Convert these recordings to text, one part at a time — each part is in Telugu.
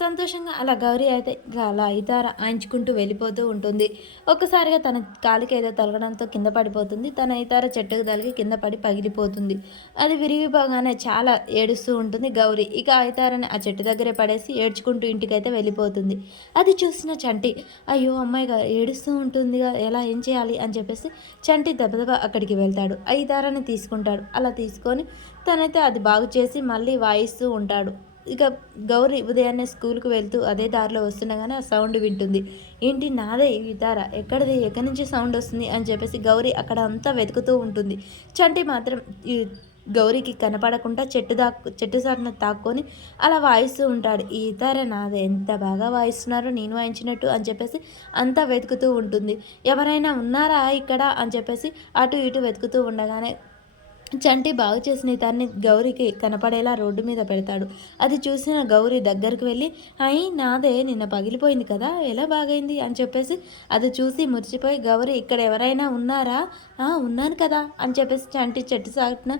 సంతోషంగా అలా గౌరీ అయితే అలా అయితార ఆయించుకుంటూ వెళ్ళిపోతూ ఉంటుంది. ఒక్కసారిగా తన కాలికి ఏదో తలగడంతో కింద పడిపోతుంది. తన అయితార చెట్టుకు తలిగి కింద పడి పగిలిపోతుంది. అది విరిగిపోగానే చాలా ఏడుస్తూ ఉంటుంది గౌరీ. ఇక అయితారని ఆ చెట్టు దగ్గరే పడేసి ఏడ్చుకుంటూ ఇంటికైతే వెళ్ళిపోతుంది. అది చూసిన చంటి, అయ్యో అమ్మాయి ఏడుస్తూ ఉంటుందిగా, ఎలా ఏం చేయాలి అని చెప్పేసి చంటి దెబ్బ అక్కడికి వెళ్తాడు. అయితారని తీసుకుంటాడు. అలా తీసుకొని తనైతే అది బాగు చేసి మళ్ళీ వాయిస్తూ ఉంటాడు. ఇక గౌరీ ఉదయాన్నే స్కూల్కి వెళ్తూ అదే దారిలో వస్తుండగానే ఆ సౌండ్ వింటుంది. ఏంటి నాదే ఈ తార, ఎక్కడిది, ఎక్కడి నుంచి సౌండ్ వస్తుంది అని చెప్పేసి గౌరీ అక్కడ అంతా వెతుకుతూ ఉంటుంది. చంటి మాత్రం ఈ గౌరీకి కనపడకుండా చెట్టు సాటున తాక్కొని అలా వాయిస్తూ ఉంటాడు. ఈ తార నాదే, ఎంత బాగా వాయిస్తున్నారో నేను వాయించినట్టు అని చెప్పేసి అంతా వెతుకుతూ ఉంటుంది. ఎవరైనా ఉన్నారా ఇక్కడ అని చెప్పేసి అటు ఇటు వెతుకుతూ ఉండగానే చంటి బాగు చేసిన ఇతన్ని గౌరికి కనపడేలా రోడ్డు మీద పెడతాడు. అది చూసిన గౌరీ దగ్గరికి వెళ్ళి, అయి నాదే, నిన్న పగిలిపోయింది కదా, ఎలా బాగైంది అని చెప్పేసి అది చూసి మురిచిపోయి, గౌరీ ఇక్కడ ఎవరైనా ఉన్నారా, ఉన్నాను కదా అని చెప్పేసి చంటి చెట్టు సాటున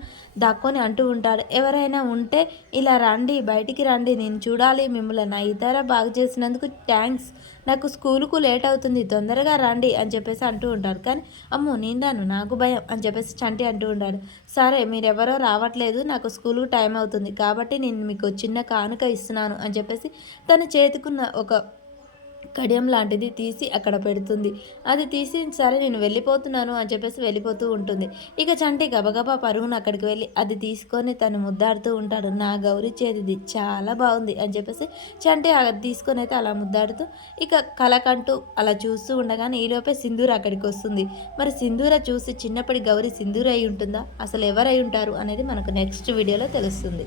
దాక్కొని అంటూ ఉంటాడు. ఎవరైనా ఉంటే ఇలా రండి, బయటికి రండి, నేను చూడాలి మిమ్మల్ని, నా ఇతర బాగు చేసినందుకు థ్యాంక్స్, నాకు స్కూలుకు లేట్ అవుతుంది, తొందరగా రండి అని చెప్పేసి అంటూ ఉంటారు. కానీ అమ్మో నేను రాను, నాకు భయం అని చెప్పేసి చంటి అంటూ ఉంటాడు. సరే మీరెవరో రావట్లేదు, నాకు స్కూలుకు టైం అవుతుంది కాబట్టి నేను మీకు చిన్న కానుక ఇస్తున్నాను అని చెప్పేసి తన చేతికున్న ఒక కడియం లాంటిది తీసి అక్కడ పెడుతుంది. అది తీసి సరే నేను వెళ్ళిపోతున్నాను అని చెప్పేసి వెళ్ళిపోతూ ఉంటుంది. ఇక చంటి గబగబా పరుగున అక్కడికి వెళ్ళి అది తీసుకొని తను ముద్దాడుతూ ఉంటాడు. నా గౌరీ చేతిది చాలా బాగుంది అని చెప్పేసి చంటి అది తీసుకొని అయితే అలా ముద్దాడుతూ ఇక కలకంటూ అలా చూస్తూ ఉండగానే ఈలోపే సింధూర అక్కడికి వస్తుంది. మరి సింధూర చూసి చిన్నప్పటి గౌరీ సింధూర అయి ఉంటుందా, అసలు ఎవరై ఉంటారు అనేది మనకు నెక్స్ట్ వీడియోలో తెలుస్తుంది.